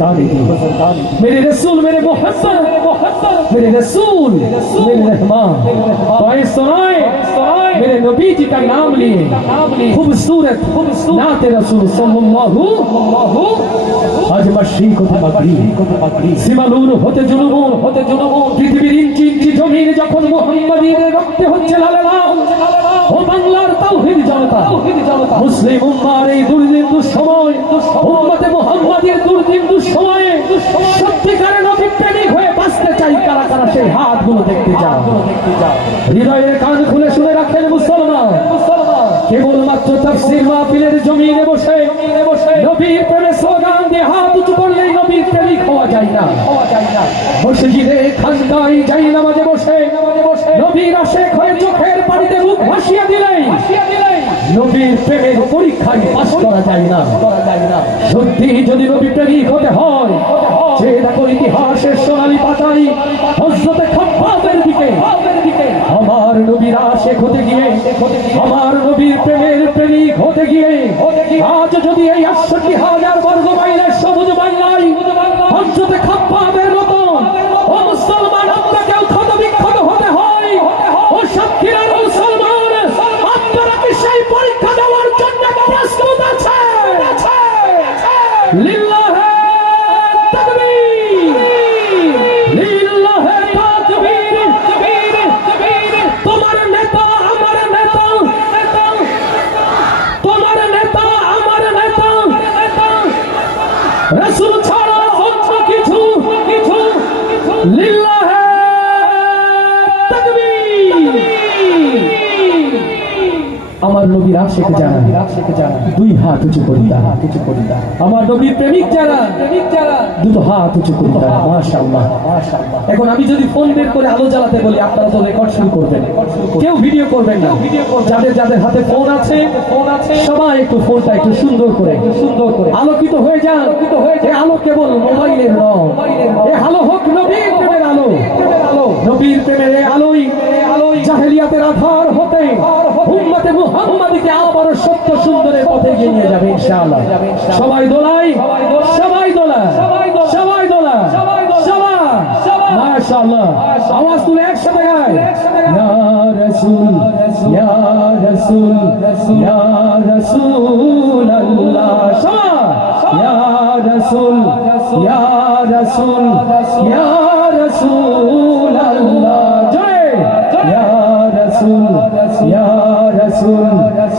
सरकार मेरे रसूल मेरे मोहब्बत मेरे रसूल मेरे रहमान तो सुनाए मेरे नबी जी का नाम लिए खूबसूरत नाते रसूल सल्लल्लाहु आज मशरिक होते मगरिब सीमालून होते जुनून পৃথিবীর ইঞ্চি ইঞ্চি জমিন যখন মুহাম্মাদীর রক্তে হচ্ছে লালালাম ও বাংলার তাওহীদ জনতা মুসলিম উম্মার এই দুর্দিন দুঃসময় উম্মতে মুহাম্মাদীর দুর্দিন দুঃসময়ে সত্যিকারের নবী প্রেমিক হয়ে বাঁচতে চাই কারা কারা সেই হাতগুলো দেখতে যাও হৃদয়ের কান খুলে শুনে রাখেন মুসলমান কেবলমাত্র তাফসীর মাহফিলের জমিনে বসে নবীর প্রেমে স্লোগান দিয়ে হাত উঁচু করলেই নবীর প্রেমিক হওয়া যায় না মসজিদে খানকায় যাই নামাজে বসে নবীর আশেক হয়ে চোখের পানিতে মুখ ভাসিয়ে দিলেই নবীর প্রেমের পরীক্ষায় পাস করা যায় না সত্যি যদি নবী প্রেমিক হতে হয় যে দেখো ইতিহাসের সোনালী পাতায় হযরতে খাব্বাবের দিকে আমার নবীর আশেক হতে গিয়ে আমার নবীর প্রেমের প্রেমিক হতে গিয়ে আজ যদি এই ৬৮,০০০ বর্গ মাইলের সবুজ বাংলায় হযরতে খাব্বাবের মতো ও মুসলমান আপনাকেও ক্ষত বিক্ষত হতে হয় ও সাক্ষীরা মুসলমান আপনারা কি সেই পরীক্ষা দেওয়ার জন্য প্রস্তুত আছে লিল্লাহি তাকবীর লিল্লাহি তাকবীর তোমার নেতা আমার নেতা তোমার নেতা আমার নেতা রাসূল ছাড়া অন্য কিছু লিল্লাহি তাকবীর আমার নবীর আশিক যারা দুই হাত উঁচু করে দাও আমার নবীর প্রেমিক যারা দুটো হাত উঁচু করে দাও মাশাআল্লাহ এখন আমি যদি ফোন বের করে আলো জ্বালাতে বলি আপনারা তো রেকর্ড শুরু করবেন কেউ ভিডিও করবেন না যাদের হাতে ফোন আছে সবাই একটু ফোনটা একটু সুন্দর করে আলোকিত হয়ে যান এই আলো কেবল মোবাইলের নয় এই আলো হোক নবীর প্রেমের আলো নবীর প্রেমের এই আলোই জাহেলিয়াতের আধার হতে উম্মতে মুহাম্মাদীকে আবারও সত্য সুন্দরের পথে এগিয়ে নিয়ে যাবে ইনশাআল্লাহ সবাই দোলাই মাশাআল্লাহ আওয়াজ তুলে একসাথে গায় ইয়া রাসূল ইয়া রাসূল ইয়া রাসূলুল্লাহ ইয়া রাসূল ইয়া রাসূল ইয়া রাসূল